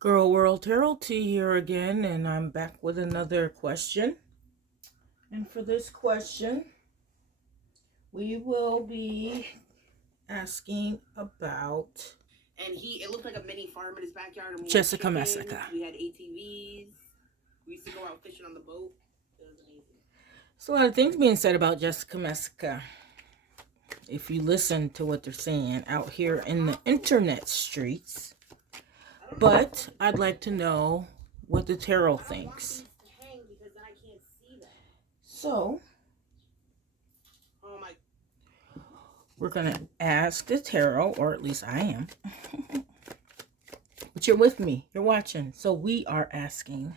Girl World Tarot Tea here again, and I'm back with another question. And for this question, we will be asking about And it looked like a mini farm in his backyard. And we Jessica had Messica. We had ATVs. We used to go out fishing on the boat. It was amazing. There's a lot of things being said about Jessica Messica. If you listen to what they're saying out here in the internet streets. But I'd like to know what the tarot thinks. So, we're going to ask the tarot, or at least I am. But you're with me. You're watching. So we are asking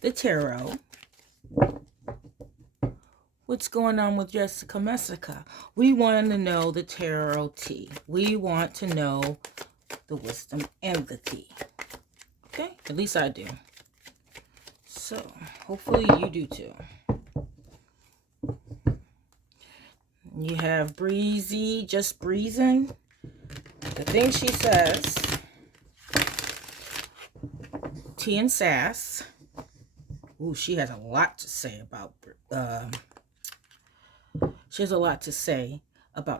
the tarot, what's going on with Jessica Messica? We want to know the tarot tea. We want to know the wisdom and the tea. Okay? At least I do. So, hopefully you do too. You have Breezy, just breezing. The thing she says, tea and sass. Ooh, she has a lot to say about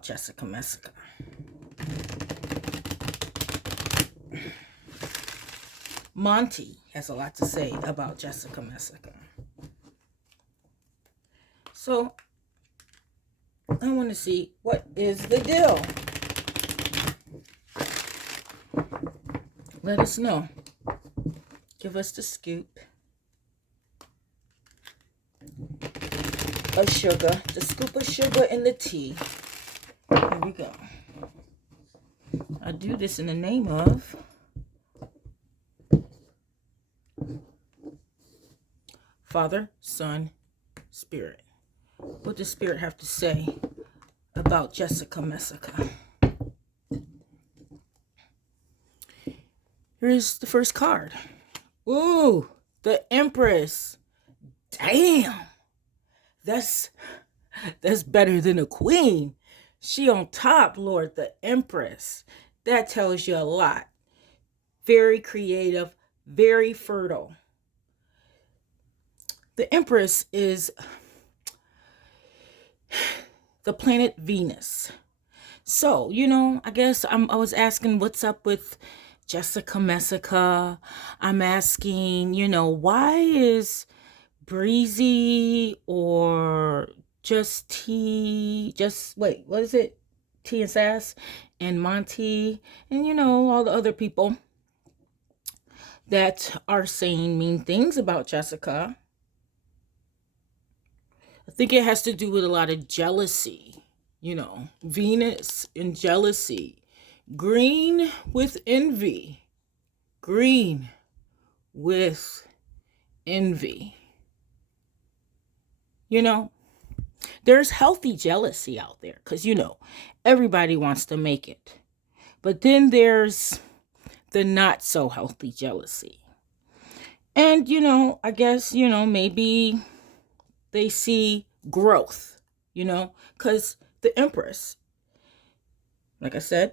Jessica Messica. Monty has a lot to say about Jessica Messica. So, I want to see what is the deal. Let us know. Give us the scoop of sugar, the scoop of sugar in the tea. Here we go. I do this in the name of Father, Son, Spirit. What does Spirit have to say about Jessica Messica? Here's the first card. Ooh, the Empress. Damn. That's better than a queen. She on top, Lord, the Empress. That tells you a lot. Very creative, very fertile. The Empress is the planet Venus. So, I guess I was asking what's up with Jessica Messica. I'm asking, why is Breezy or just Tea, what is it? Tea and Sass and Monty and, all the other people that are saying mean things about Jessica. I think it has to do with a lot of jealousy, Venus and jealousy. Green with envy. Green with envy. There's healthy jealousy out there because, everybody wants to make it. But then there's the not so healthy jealousy. And, I guess, maybe they see growth, because the Empress, like I said,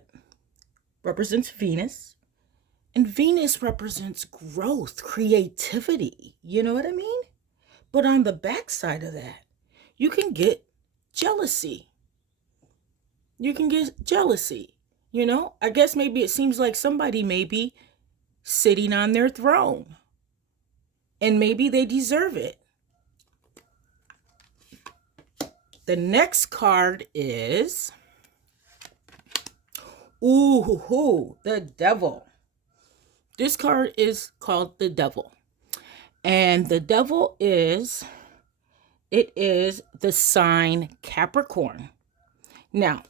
represents Venus. And Venus represents growth, creativity. You know what I mean? But on the backside of that, you can get jealousy. I guess maybe it seems like somebody may be sitting on their throne. And maybe they deserve it. The next card is, the Devil. This card is called the Devil. And the Devil is the sign Capricorn. Now,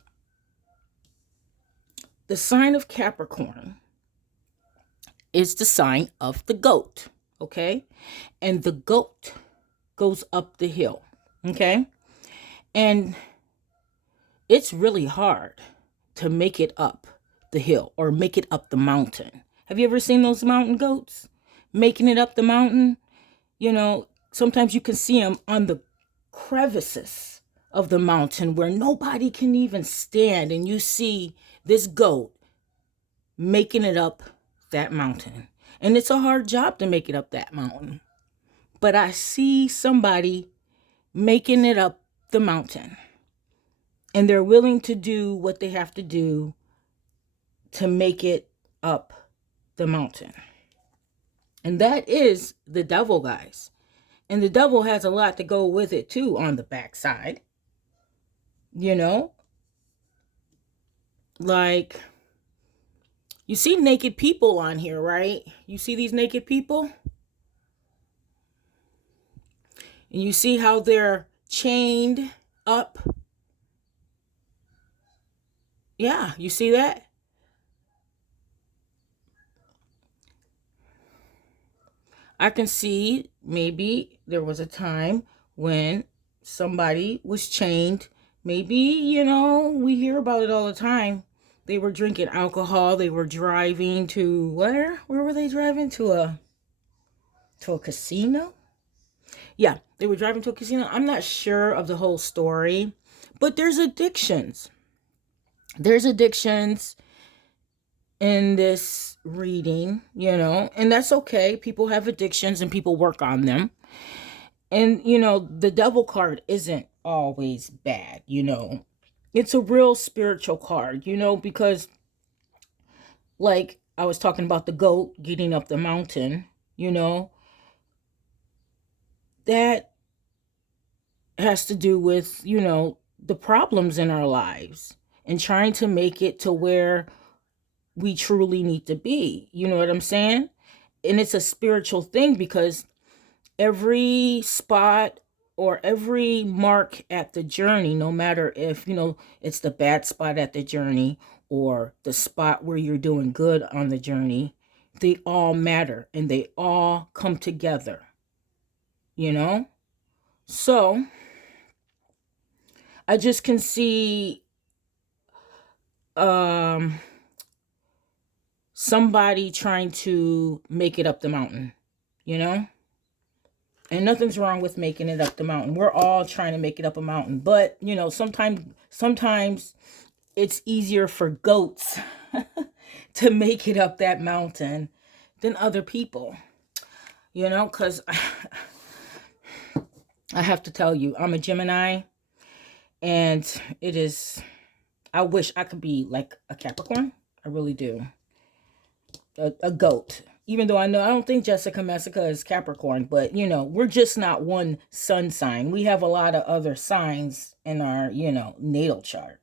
the sign of Capricorn is the sign of the goat, okay? And the goat goes up the hill, okay? And it's really hard to make it up the hill or make it up the mountain. Have you ever seen those mountain goats making it up the mountain? Sometimes you can see them on the crevices of the mountain where nobody can even stand. And you see this goat making it up that mountain. And it's a hard job to make it up that mountain. But I see somebody making it up the mountain. And they're willing to do what they have to do to make it up the mountain. And that is the devil, guys. And the devil has a lot to go with it too on the backside. You know, like you see naked people on here, right? You see these naked people? And you see how they're chained up? Yeah, you see that? I can see maybe there was a time when somebody was chained. Maybe, we hear about it all the time. They were drinking alcohol. They were driving to where? Where were they driving? To a casino? Yeah, they were driving to a casino. I'm not sure of the whole story, but there's addictions. There's addictions in this reading, and that's okay. People have addictions and people work on them. And, the devil card isn't always bad, It's a real spiritual card, because like I was talking about the goat getting up the mountain, that has to do with, the problems in our lives and trying to make it to where we truly need to be. You know what I'm saying? And it's a spiritual thing because every spot or every mark at the journey, no matter if, it's the bad spot at the journey or the spot where you're doing good on the journey, they all matter and they all come together, So I just can see somebody trying to make it up the mountain, And nothing's wrong with making it up the mountain. We're all trying to make it up a mountain. But, sometimes it's easier for goats to make it up that mountain than other people. Because I have to tell you, I'm a Gemini. And I wish I could be like a Capricorn. I really do. A goat. Even though I don't think Messica is Capricorn, but we're just not one sun sign. We have a lot of other signs in our, natal chart.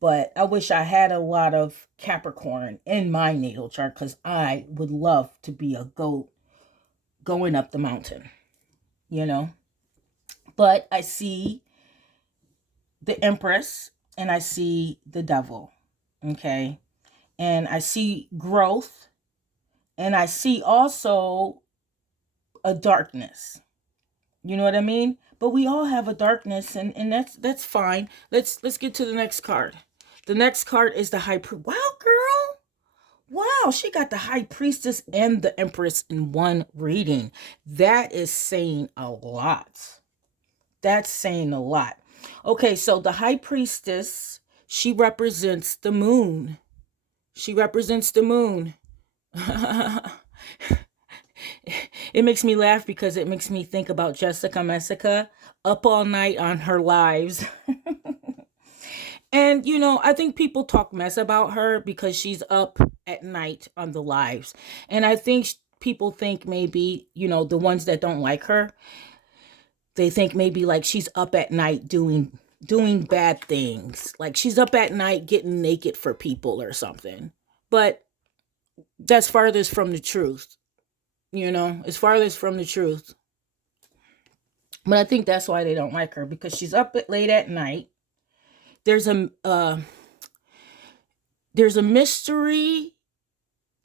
But I wish I had a lot of Capricorn in my natal chart because I would love to be a goat going up the mountain, But I see the Empress and I see the devil, okay? And I see growth. And I see also a darkness. You know what I mean? But we all have a darkness, and that's fine. Let's get to the next card. The next card is the High Priest. Wow, girl. Wow, she got the High Priestess and the Empress in one reading. That is saying a lot. That's saying a lot. Okay, so the High Priestess, she represents the moon. She represents the moon. It makes me laugh because it makes me think about Messica up all night on her lives. And, I think people talk mess about her because she's up at night on the lives. And I think people think maybe, the ones that don't like her, they think maybe like she's up at night doing bad things. Like she's up at night getting naked for people or something. But that's farthest from the truth. It's farthest from the truth. But I think that's why they don't like her, because she's up late at night. There's a mystery,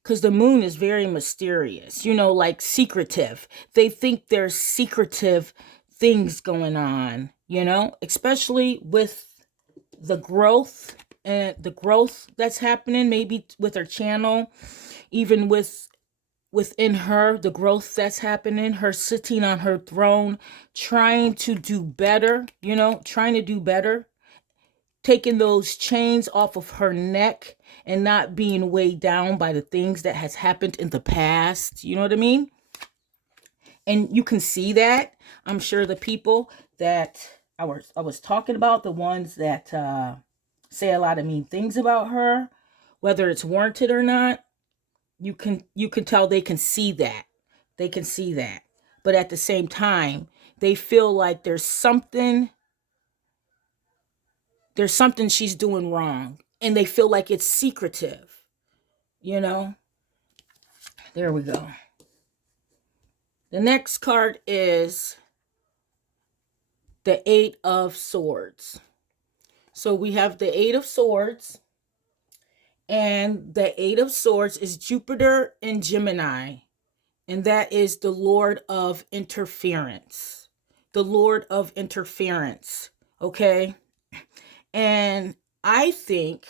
because the moon is very mysterious, like secretive. They think there's secretive things going on, especially with the growth and the growth that's happening, maybe with her channel, even within her, the growth that's happening, her sitting on her throne, trying to do better, trying to do better. taking those chains off of her neck and not being weighed down by the things that has happened in the past. You know what I mean? And you can see that. I'm sure the people that I was talking about, the ones that say a lot of mean things about her, whether it's warranted or not, you can tell they can see that. They can see that. But at the same time, they feel like there's something she's doing wrong, and they feel like it's secretive, you know? There we go. The next card is the Eight of Swords. So we have the Eight of Swords, and the Eight of Swords is Jupiter and Gemini, and that is the Lord of Interference. The Lord of Interference, okay? And I think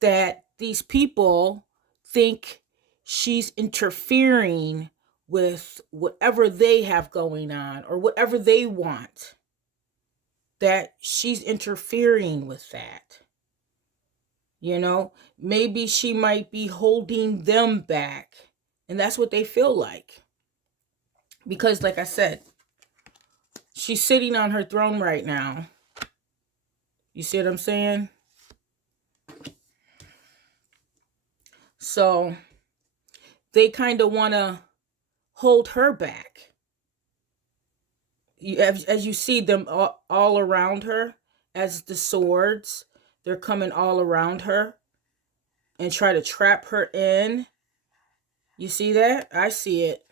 that these people think she's interfering with whatever they have going on or whatever they want, that she's interfering with that. Maybe she might be holding them back, and that's what they feel like. Because, like I said, she's sitting on her throne right now. You see what I'm saying? So they kind of want to hold her back. As you see them all around her, as the swords, they're coming all around her and try to trap her in. You see that? I see it.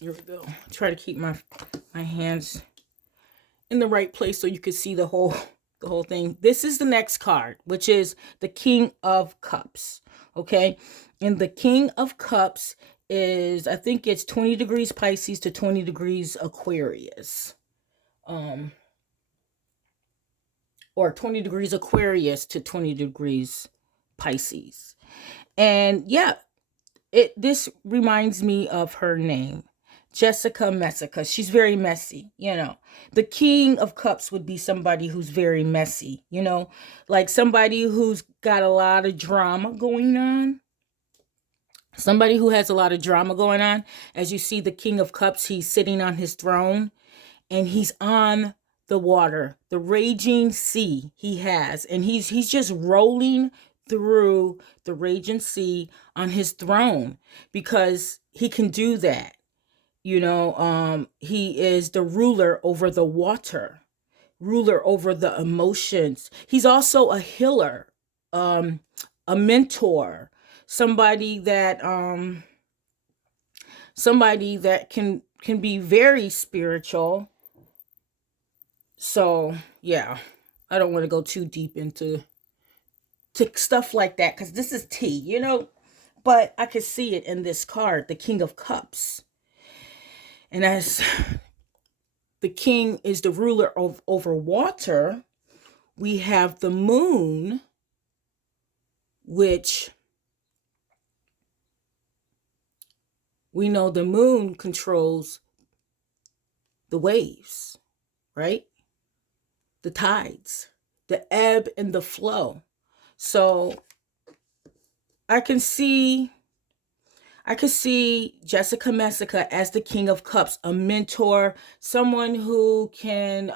Here we go. Try to keep my hands in the right place so you can see the whole thing. This is the next card, which is the King of Cups. Okay? And the King of Cups is, I think it's 20 degrees Pisces to 20 degrees Aquarius. Or 20 degrees Aquarius to 20 degrees Pisces. And yeah, this reminds me of her name, Jessica Messica. She's very messy, The King of Cups would be somebody who's very messy, like somebody who's got a lot of drama going on. Somebody who has a lot of drama going on. As you see the King of Cups, he's sitting on his throne and he's on the water, the raging sea he has. And he's just rolling through the raging sea on his throne because he can do that. He is the ruler over the water, ruler over the emotions. He's also a healer, a mentor, somebody that can be very spiritual. So yeah, I don't want to go too deep into stuff like that because this is tea, but I can see it in this card, the King of Cups. And as the king is the ruler over water, we have the moon, which we know the moon controls the waves, right? The tides, the ebb and the flow. So I can see Jessica Messica as the King of Cups, a mentor, someone who can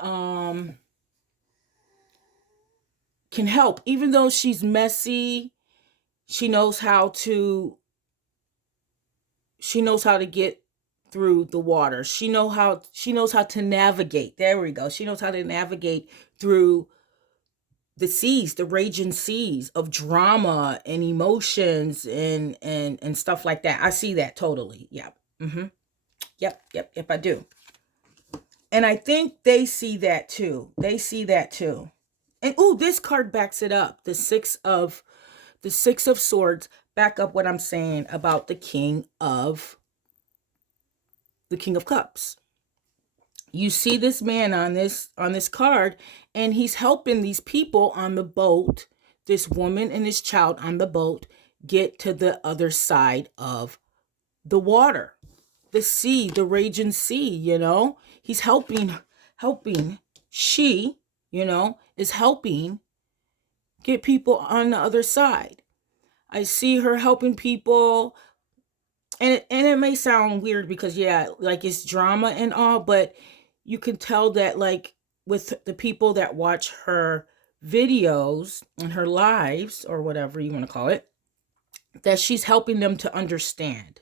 help. Even though she's messy, she knows how to get through the water. She knows how to navigate. There we go. She knows how to navigate through the seas, the raging seas of drama and emotions and stuff like that. I see that totally. Yeah. Yep, I do. And I think they see that too. And this card backs it up. The six of swords back up what I'm saying about the King of Cups. You see this man on this card, and he's helping these people on the boat, this woman and this child on the boat, get to the other side of the water, the sea, the raging sea. He's helping she is helping get people on the other side. I see her helping people, and it may sound weird because yeah, like it's drama and all, but you can tell that like with the people that watch her videos and her lives or whatever you want to call it, that she's helping them to understand.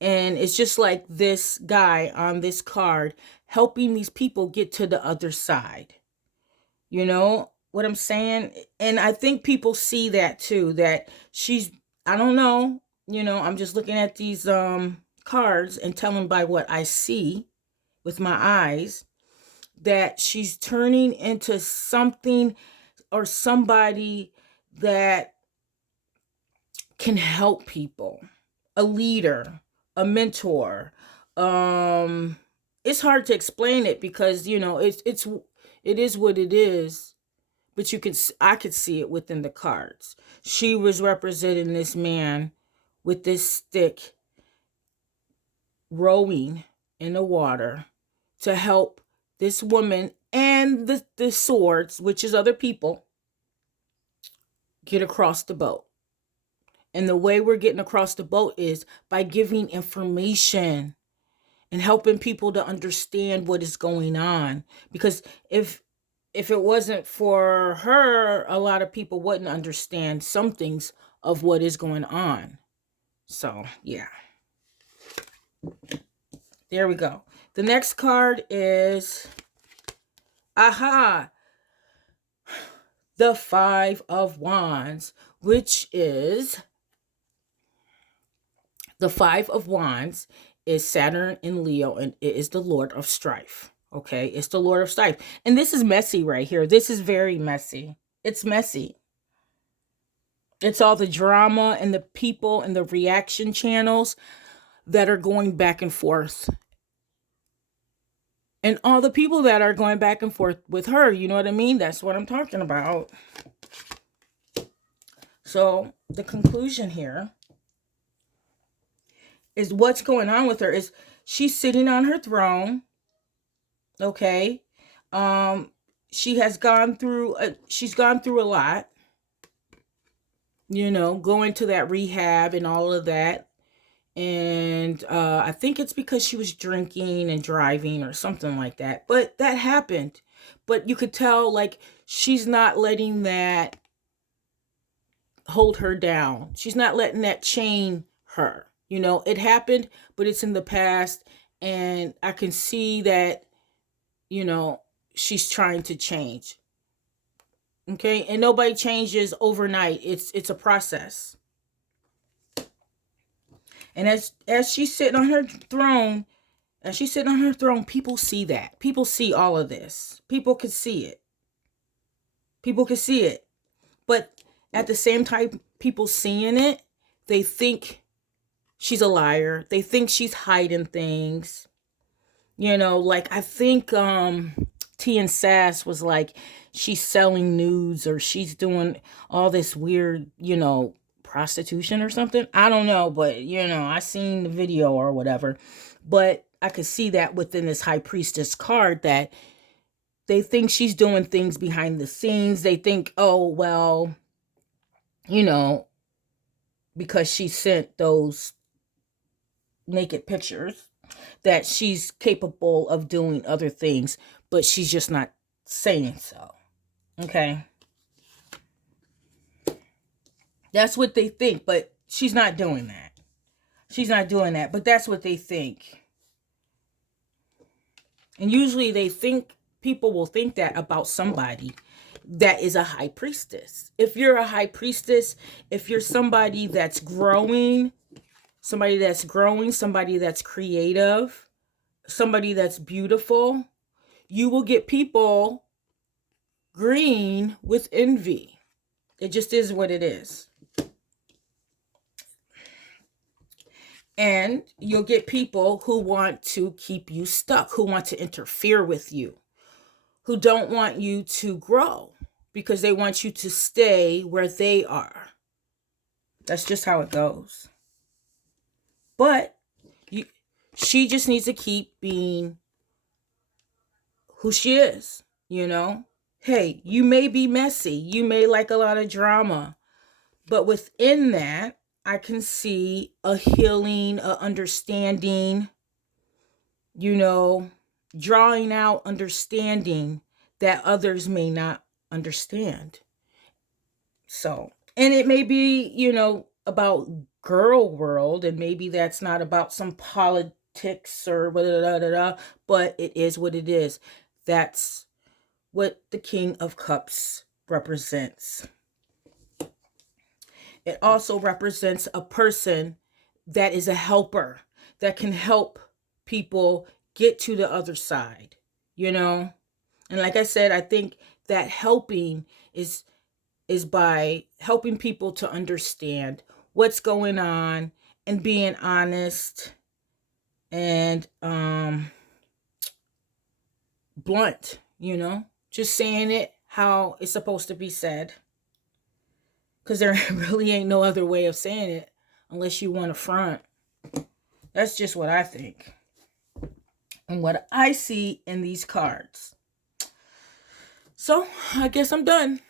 And it's just like this guy on this card helping these people get to the other side. You know what I'm saying? And I think people see that too, that she's, I don't know, I'm just looking at these cards and telling by what I see with my eyes that she's turning into something or somebody that can help people, a leader, a mentor. Um it's hard to explain it because it is what it is, but I could see it within the cards. She was representing this man with this stick rowing in the water to help this woman and the swords, which is other people, get across the boat. And the way we're getting across the boat is by giving information and helping people to understand what is going on. Because if it wasn't for her, a lot of people wouldn't understand some things of what is going on. So, yeah. There we go. The next card is the Five of Wands, which is the Five of Wands is Saturn in Leo, and it is the Lord of Strife. Okay, it's the Lord of Strife. And this is messy right here. This is very messy. It's messy. It's all the drama and the people and the reaction channels that are going back and forth. And all the people that are going back and forth with her, you know what I mean? That's what I'm talking about. So the conclusion here is what's going on with her is she's sitting on her throne. Okay. She's gone through a lot, going to that rehab and all of that. And I think it's because she was drinking and driving or something like that. But that happened. But you could tell like she's not letting that hold her down. She's not letting that chain her. It happened, but it's in the past, and I can see that she's trying to change. Okay? And nobody changes overnight. It's a process. And as she's sitting on her throne, people see that. People see all of this. People can see it. People can see it. But at the same time, people seeing it, they think she's a liar. They think she's hiding things. Like I think T and Sass was like, she's selling nudes or she's doing all this weird, prostitution or something. I don't know, but I seen the video or whatever. But I could see that within this high priestess card that they think she's doing things behind the scenes. They think, oh, well, because she sent those naked pictures, that she's capable of doing other things, but she's just not saying so. Okay? That's what they think, but she's not doing that. She's not doing that, but that's what they think. And usually people will think that about somebody that is a high priestess. If you're a high priestess, if you're somebody that's growing, somebody that's creative, somebody that's beautiful, you will get people green with envy. It just is what it is. And you'll get people who want to keep you stuck, who want to interfere with you, who don't want you to grow because they want you to stay where they are. That's just how it goes. But she just needs to keep being who she is, hey, you may be messy, you may like a lot of drama, but within that, I can see a healing, a understanding, you know, drawing out understanding that others may not understand. So, and it may be, about girl world, and maybe that's not about some politics or but it is what it is. That's what the King of Cups represents. It also represents a person that is a helper, that can help people get to the other side, you know? And like I said, I think that helping is by helping people to understand what's going on and being honest and blunt, just saying it how it's supposed to be said, because there really ain't no other way of saying it unless you want to front. That's just what I think and what I see in these cards. So I guess I'm done.